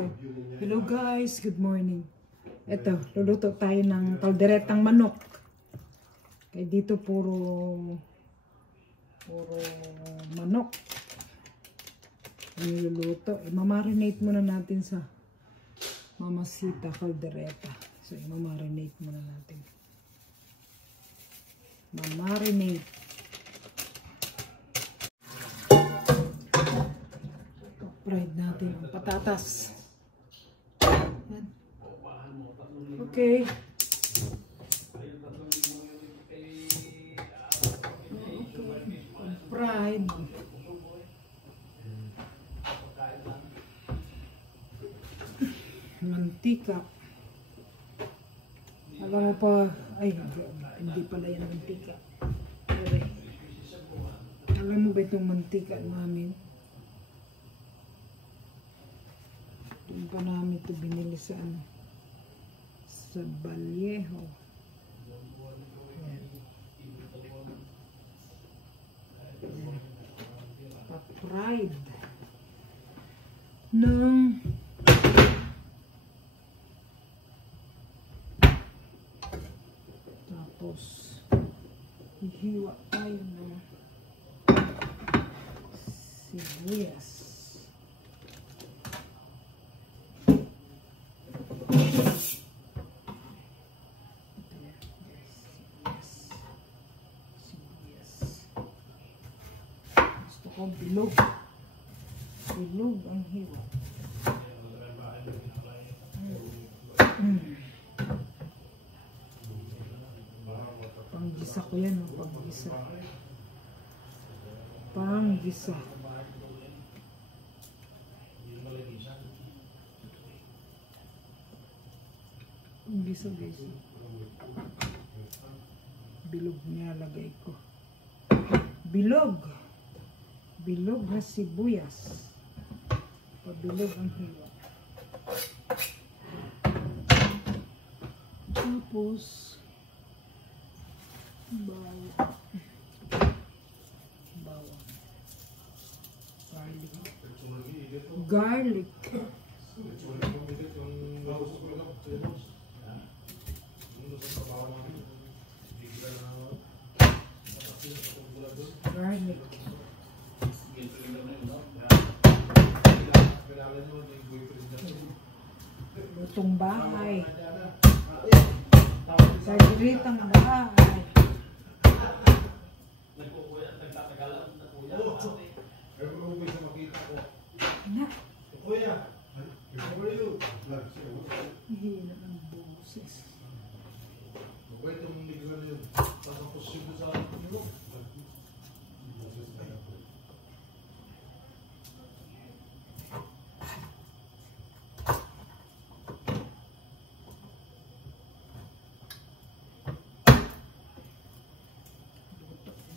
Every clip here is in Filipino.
Hello guys, good morning. Ito, luluto tayo ng kalderetang manok. Kaya dito puro manok ang niluluto. Imamarinate muna natin sa Mamacita kaldereta. So imamarinate muna natin. Mamarinate. Fried natin ang patatas. Yan. Okay. Fried. Mantika. Alam mo pa, ay, hindi pala yan mantika. Okay. Alam mo ba itong mantika namin? Doon pa namin ito binili sa sa Vallejo. Ayan. Pa-fried ng tapos hihiwa tayo ng sibuyas. Bilog. Bilog ang hiwa. Panggisa ko yan. Panggisa. Panggisa. Panggisa guys. Bilog niya lagay ko. Bilog. Bilog na sibuyas. Pabilog ang hiwa. Tapos bawang. Bawang. Garlic. Garlic. Garlic. Lutong bahay. Sardiritang bahay. Na. Hihila ng boses.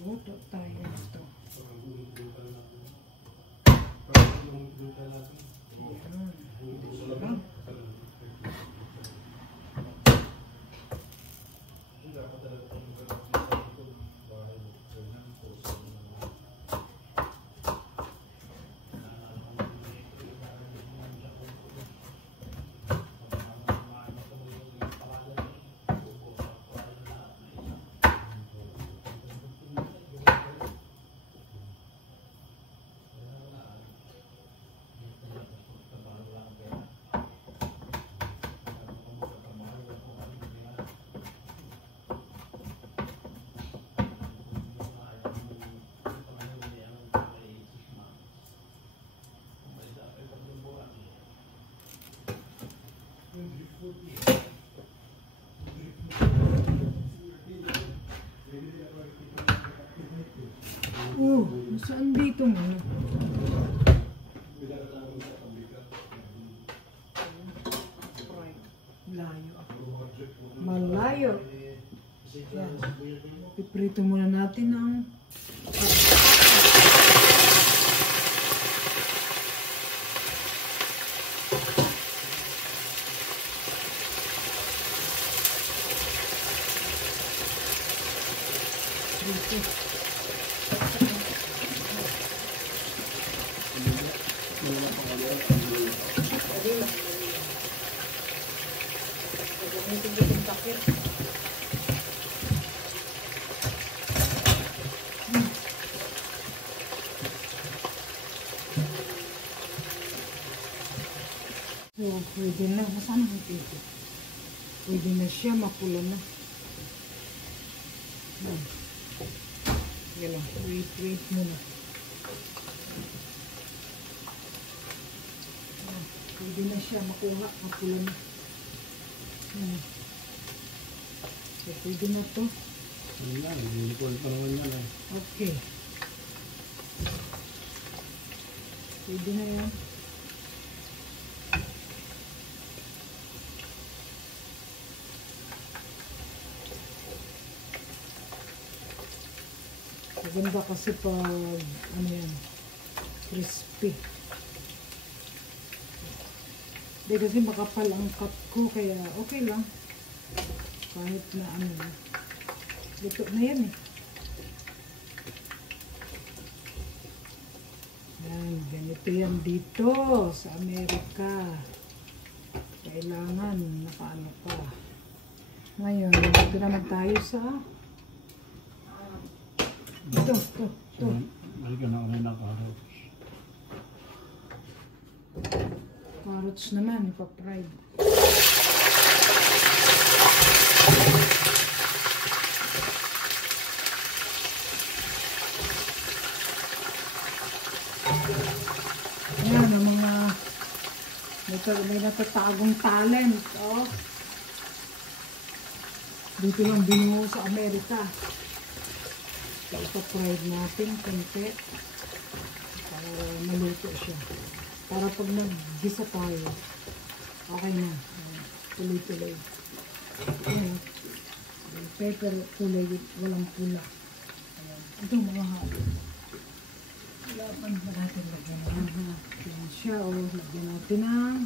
Luto tayo ito. Saan dito mo? Malayo ako. Malayo. Yan. Piprito muna natin ang Dito. sakit. So, pwede na. Masama ang tito. Pwede na siya. Mapula na. Sige lang. Wait muna. Pwede na siya makuha. Mapula na. So, pwede na to. Okay. Pwede na yan. Maganda kasi pag ano yan, crispy. Hindi kasi makapal ang cut ko kaya okay lang. Kahit na ano, luto na yan eh. Yan, ganito yan dito sa Amerika. Kailangan nakaano ka. Ngayon, dito naman tayo sa ito. Balik ka na ulit ng carrots. Carrots naman, ipa-fried. Ayan, ang mga may natatagong talent. Oh. Dito lang binuho sa Amerika. Ipa-fried natin konti para maluto siya. Para pag nag-gisa tayo, okay na. Tuloy-tuloy. Ayan. Pepper kulay, walang pula. Ayan. Ito mga halo. Lapan ba natin lagyan na? Ayan siya o. Lagyan natin ng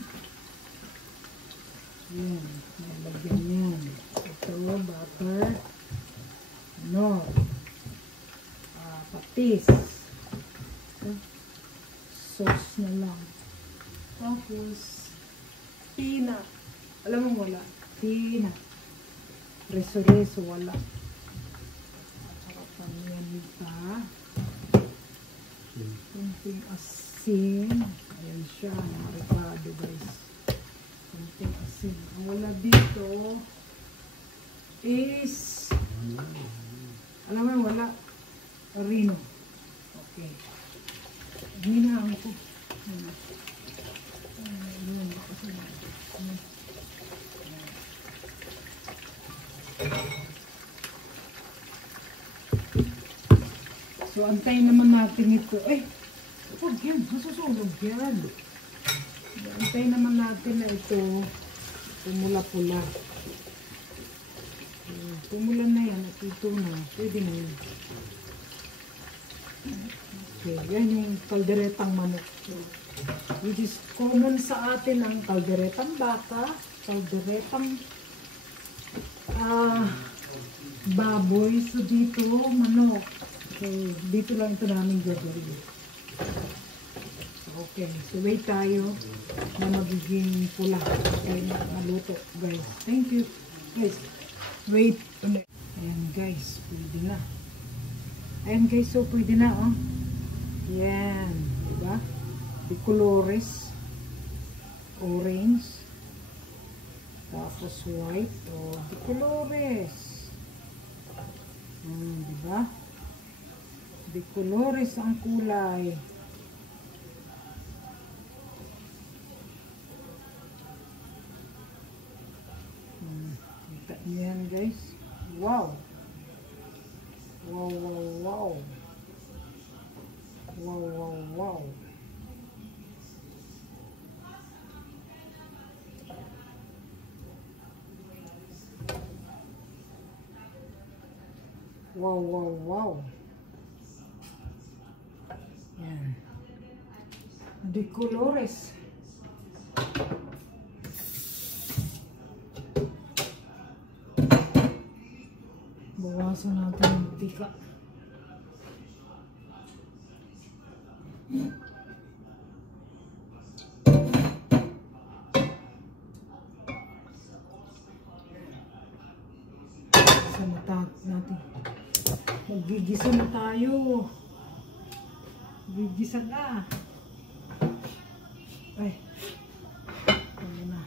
ayan. Lagyan yan. Ito, butter. No. Patis. Sauce na lang. Tapos, peanut. Alam mo wala? Peanut. Reso-reso wala. Sarapan yan pa. Kunting asin. Ayan siya. Nakaripado guys. Kunting asin. Ang wala dito is alam mo wala? Orino. Okay. Minahan ko. So, antayin naman natin ito. Huwag yan. Masusulog yan. Antayin naman natin na ito pumula-pula. Pumula na yan at ito na. Pwede na yan. Okay, yan yung kalderetang manok. Which is common sa atin ang kalderetang baka, kalderetang baboy. So dito, manok. Okay, dito lang ito namin gagawin. Okay, so wait tayo na magiging pula. Okay, maluto guys. Thank you. Guys, wait ulit. Ayan guys, pwede na. Ayan guys, so pwede na oh. Yan, diba? Di colores. Orange. Tapos white. Oh, di colores. Diba? Di colores ang kulay. Kita niyo yan guys. Wow! Wow, wow, wow. Wow, wow, wow. Wow, wow, wow. Yan. De colores. Bawasan natin yung tika. Gigisa na tayo. Gigisa na. Ay. Ano na.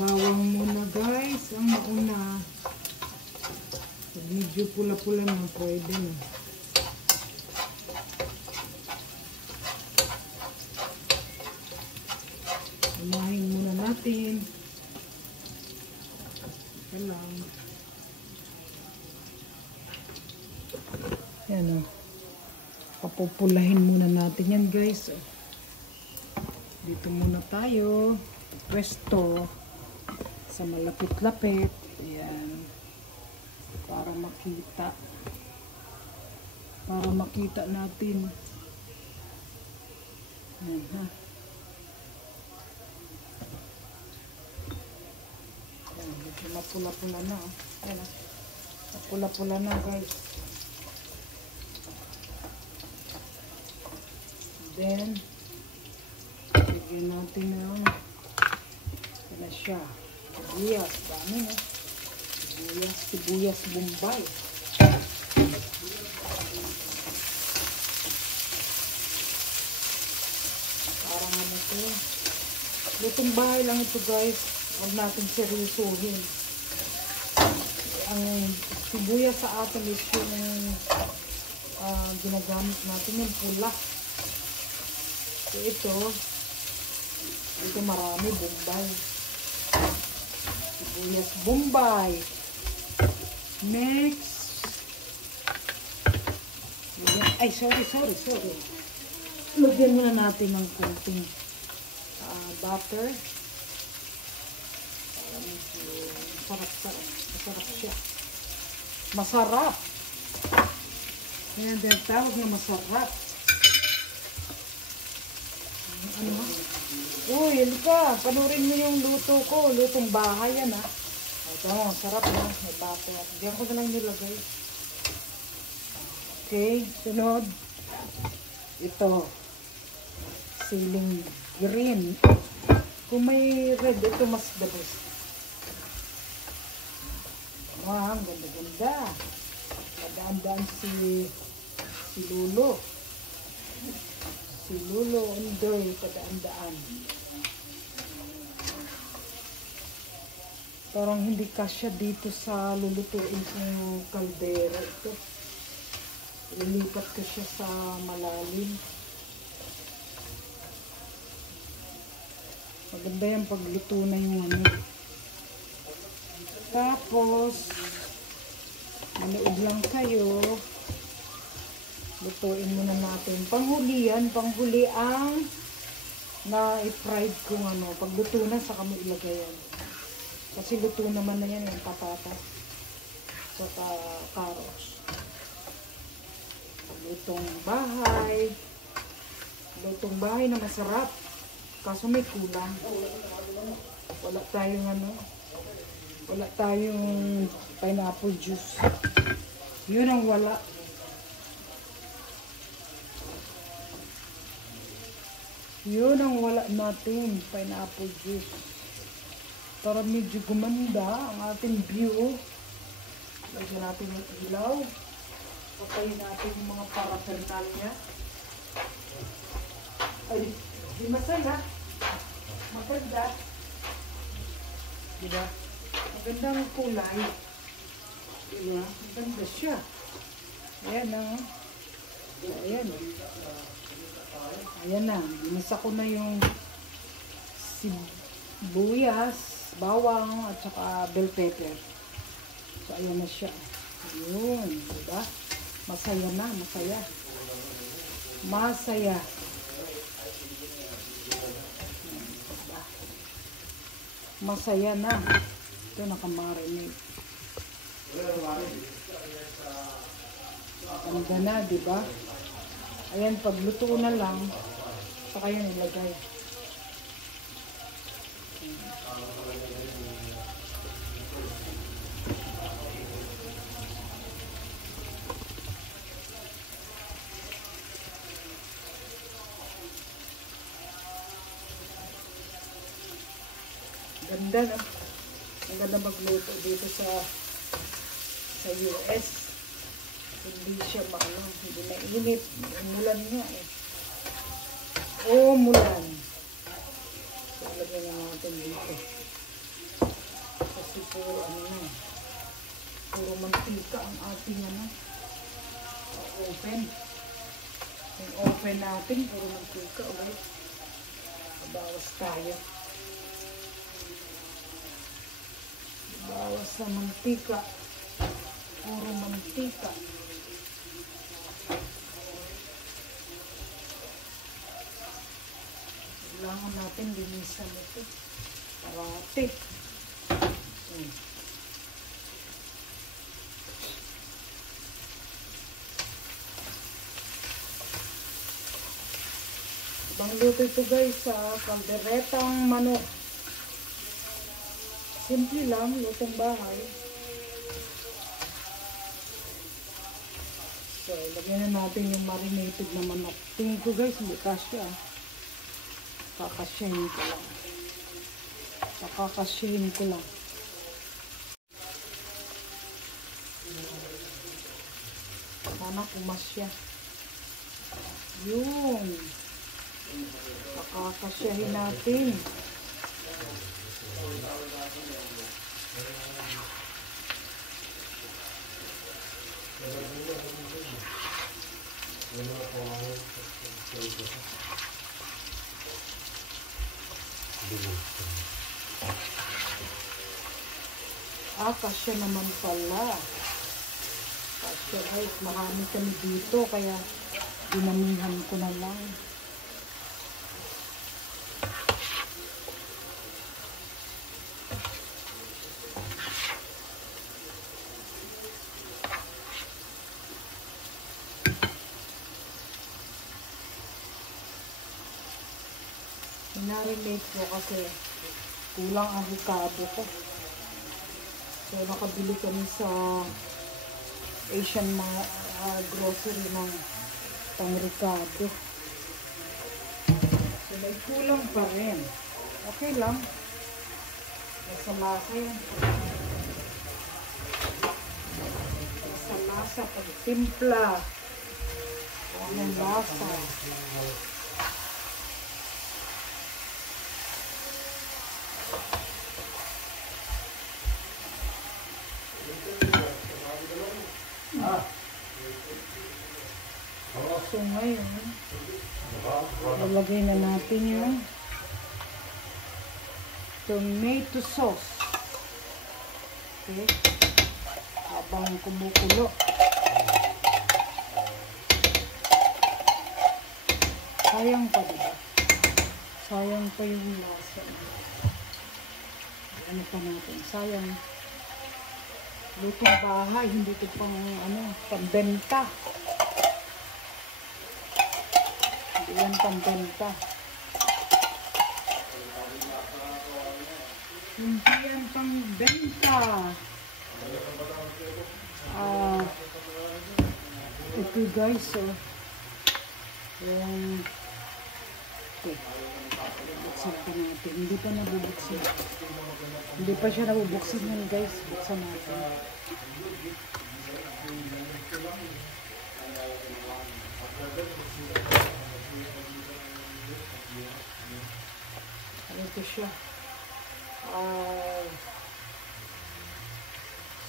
Bawang muna guys, ang mauna. Medyo pula-pula na, pwede na. Umahin muna natin. Ito lang. Yan o. Papupulahin muna natin yan guys. Dito muna tayo. Pwesto. Sa malapit-lapit. Ayan. Para makita. Para makita natin. Ayan ha. Ayan. Medyo mapula-pula na. Ayan ha. Mapula-pula na guys. Then, bigyan natin ng na siya. Sibuyas, dami na. Sibuyas Bombay. Parang ano ito. Lutong bahay lang ito guys. Huwag natin seryosohin. Ang sibuyas sa atin is yung ginagamit natin yung pula. So ito marami Bombay. Sibuyas Bombay. Next. Ay, sorry. Lagyan muna natin ng konting butter. Masarap siya. Masarap. Yan din tawag na masarap. Ano ha? Uy, halika. Panurin mo yung luto ko. Lutong bahay yan ha. Ito, sarap na. May butter. Diyan ko na lang nilagay. Okay, sunod. Ito. Siling green. Kung may red, ito mas the best. Wow, ang ganda-ganda. Padaan-daan si Lulo. Si Lulo Undoy, padaan-daan. Parang hindi kasya dito sa lulutuin kong kaldero. Ito. Lilipat ko siya sa malalim. Maganda yung pagluto na yung ano. Tapos, manood lang kayo. Lutuin muna natin. Panghuli yan. Panghuli ang na-fried kong ano. Pagluto na, saka mo ilagay yan. Kasi luto naman na yan yung patatas. Saka carrots. Lutong bahay. Lutong bahay na masarap. Kaso may kulang. Wala tayong ano. Wala tayong pineapple juice. Yun ang wala. Yun ang wala natin. Pineapple juice. Para medyo gumanda ang ating view. Lagyan natin yung ilaw. Patayin natin yung mga paraphernalia. Ay, di masaya. Maganda. Diba? Magandang kulay. Diba? Maganda siya. Ayan na. Ayan. Ayan na. Binasa ko na yung sibuyas, bawang, at saka bell pepper. So, ayan na siya. Ayun. Diba? Masaya na. Masaya. Masaya. Masaya na. Ito nakamarinate. Ganda na, diba? Ayan, pag luto na lang, saka yan ilagay. Ganda, no? Ang ganda magluto dito sa US. Hindi siya hindi mainit. Umulan nga eh. Umulan. So, lagyan na natin dito. Kasi puro puro mantika ang ating open. Yung open natin, puro mantika. Okay? Bawas tayo. Bawas sa mantika. Puro mantika. Kailangan natin linisan ito. Parati. Ibang luto ito guys sa kalderetang manok. Simple lang, lutong bahay. So, lagyan na natin yung marinated na manok. Tingin ko guys, hindi kasya. Kakasyahin ko lang. Kakasyahin ko lang. Sana pumasya. Yun. Kakasyahin natin. Kasya naman pala. Kasya guys, marami kami dito kaya dinamihan ko na lang. Minarinate ko kasi kulang ang avocado ko. So, nakabili kami sa Asian grocery ng pang-ricado. So, may kulang pa rin. Okay lang. Nasa lasa yan. Nasa lasa pag-timpla. Anong lasa? So ngayon, lalagay na natin yung tomato sauce. Okay. Habang kumukulo. Sayang pa diba? Sayang pa yung lasa. Ano pa natin? Sayang. Lutong bahay, hindi ito pang pambenta. Hindi yan pambenta. Hindi yan pambenta. Ito guys, yung buksan pa natin. Hindi pa nabubuksan. Hindi pa siya nabubuksan yun guys. Buksan natin. Ito siya.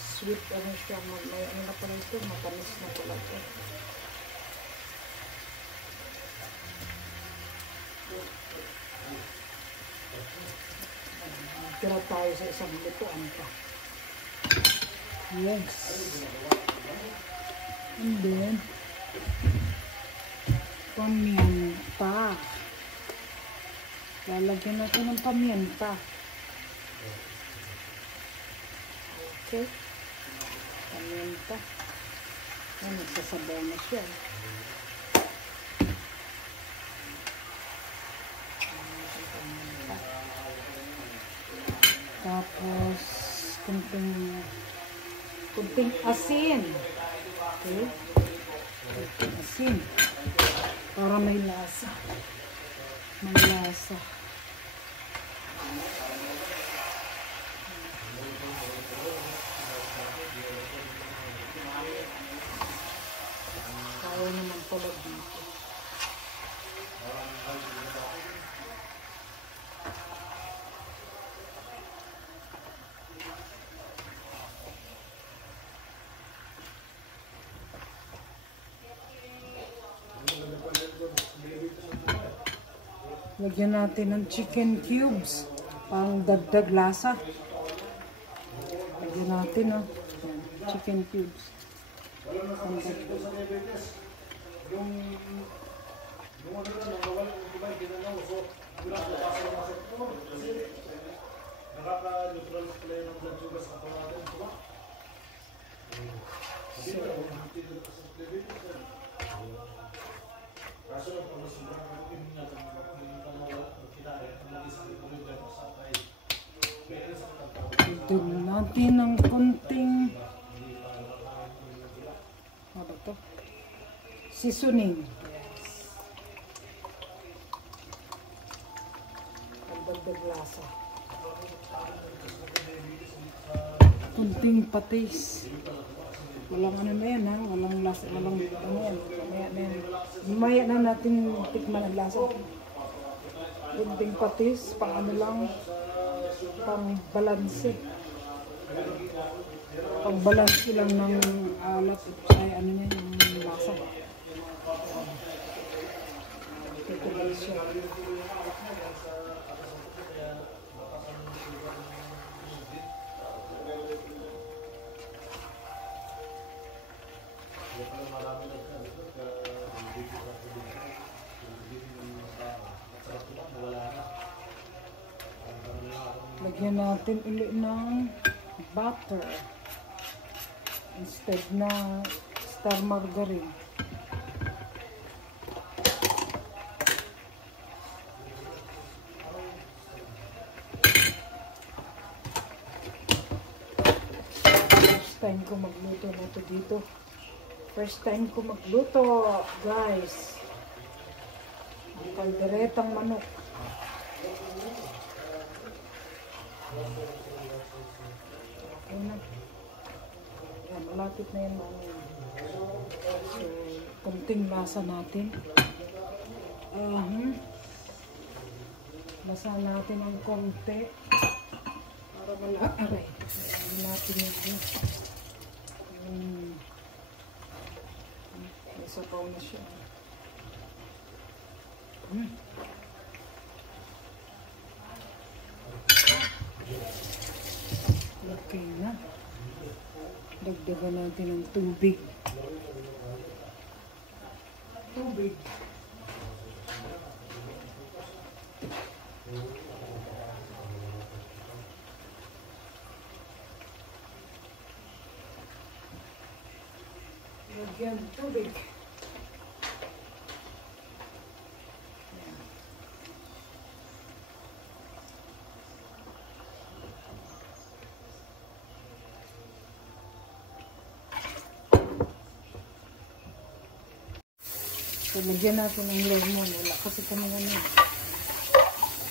Sweet siya. May na pala ito. Matamis na pala ito. Tira tayo sa isang lutuan pa. Yes. And then, pamienta. Lalagyan natin ng pamienta. Okay. Pamienta. Ayan, nagsasabaw na siya. Tapos, kunting asin. Okay? Kunting asin. Para may lasa. May lasa. Kaya naman pala dito. Lagyan natin ng chicken cubes. Pang dagdag lasa. Lagyan natin, oh. Chicken cubes. Pang dagdag. Dagdagan natin ng konting ano ba to? Seasoning. Yes. Pagdagdag lasa. Konting patis. Walang ano na yan, ha? Walang lasa, walang ano yan. Mamaya na natin tikman ang lasa. Konting patis, pang ano lang, pang balanse. Pang balanse lang ng alat at ay ano na yung lasa. Ito lang siya. Lagyan natin ulit ng butter instead na star margarine. First time ko magluto na ito dito. First time ko magluto, guys. Ang kalderetang manok. Okay na. Yan, malapit na yan. So, kunting lasa natin. Lasa natin ang konti. Para malaaray. Lagyan natin yung may sapaw na siya. Okay na. Dagdagan natin ng tubig. Tubig. Lagyan ng tubig. So, lagyan natin ng lemon. Wala kasi kami ano.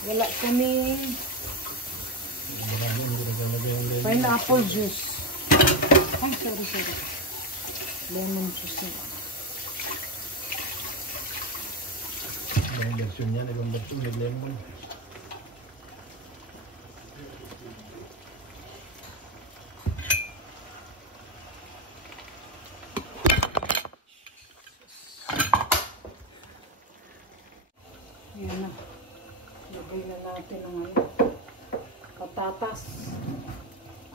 Wala kami pineapple juice. Ay, sorry. Lemon juice. Ibang version yan, ibang version ng lemon. Yan na. Lagay na natin ang patatas.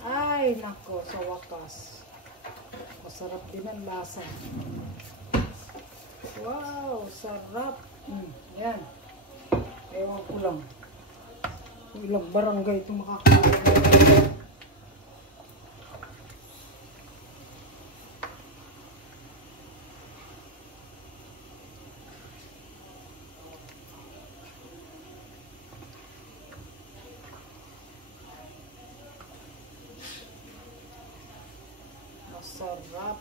Ay, nako, sa wakas. Masarap din ang lasa. Wow, sarap. Yan. Ewan ko lang. Ilang barangay ito makakain. sarap.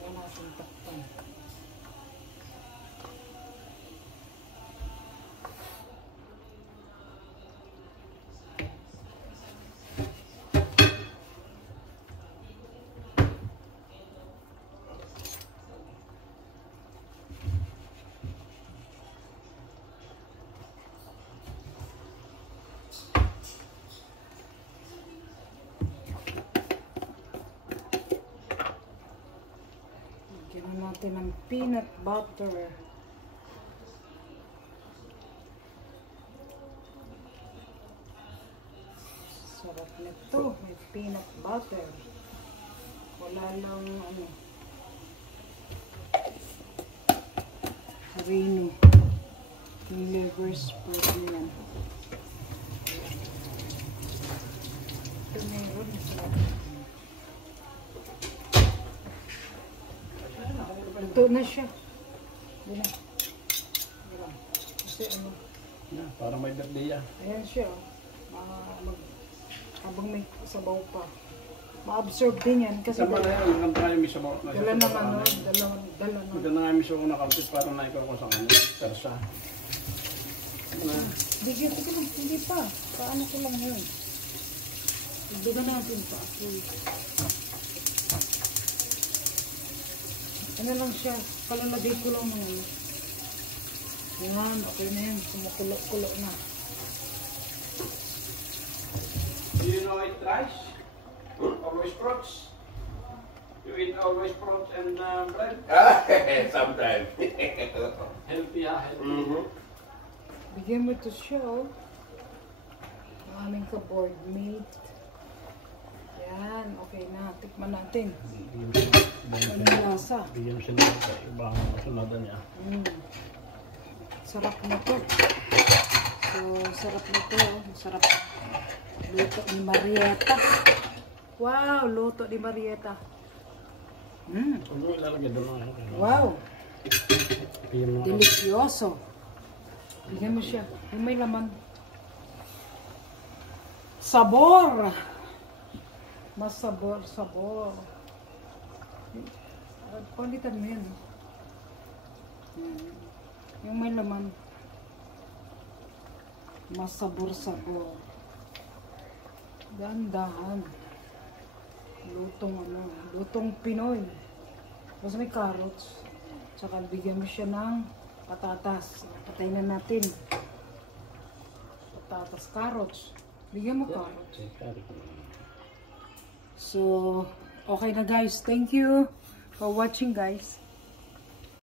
Ayan natin takpan. Lagyan natin ng peanut butter. Sarap nito. May peanut butter. Wala lang ano. Harino. Liver spread yan. Ito meron. Sarap. Ito na siya. Hindi na. Kasi ano. Para may birthday yan. Ayan siya. Habang may sabaw pa. Ma-absorb din yan. Kasi Sama na yun. Hanggang tayo may sabaw na. dala ng ano. Dala ng. Ito na nga may sabaw na kaunti para na ikaw ko sa kanya. Tersa. Bigyan ko lang. Hindi pa. Paano ko lang yun. Igdugan natin pa. Ano lang siya. Palalagay ko lang ng ano. Yan. Okay na yan. Kumukulo-kulo na. Do you know eat rice? Always fruits? You eat always fruits and bread? Sometimes. Healthy, ha? Healthy. Bigyan mo ito siya, oh. Ang aming ka-board meat. Yan. Okay na. Tikman natin. Ano yung lasa? Bigyan mo siya ng ibang sunadan niya. Sarap na to. So, sarap na to. Sarap. Luto ni Marieta. Wow! Luto ni Marieta. Ano ilalagay doon? Wow! Bigyan mo. Delicioso. Bigyan mo siya. Yung may laman. Sabor! Mas sabor. Palitan mo yan. Yung may laman. Mas sabor. Dahan-dahan. Lutong Pinoy. Tapos may carrots. Tsaka bigyan mo siya ng patatas. Patay na natin. Patatas, carrots. Bigyan mo carrots. So, okay na guys. Thank you for watching guys.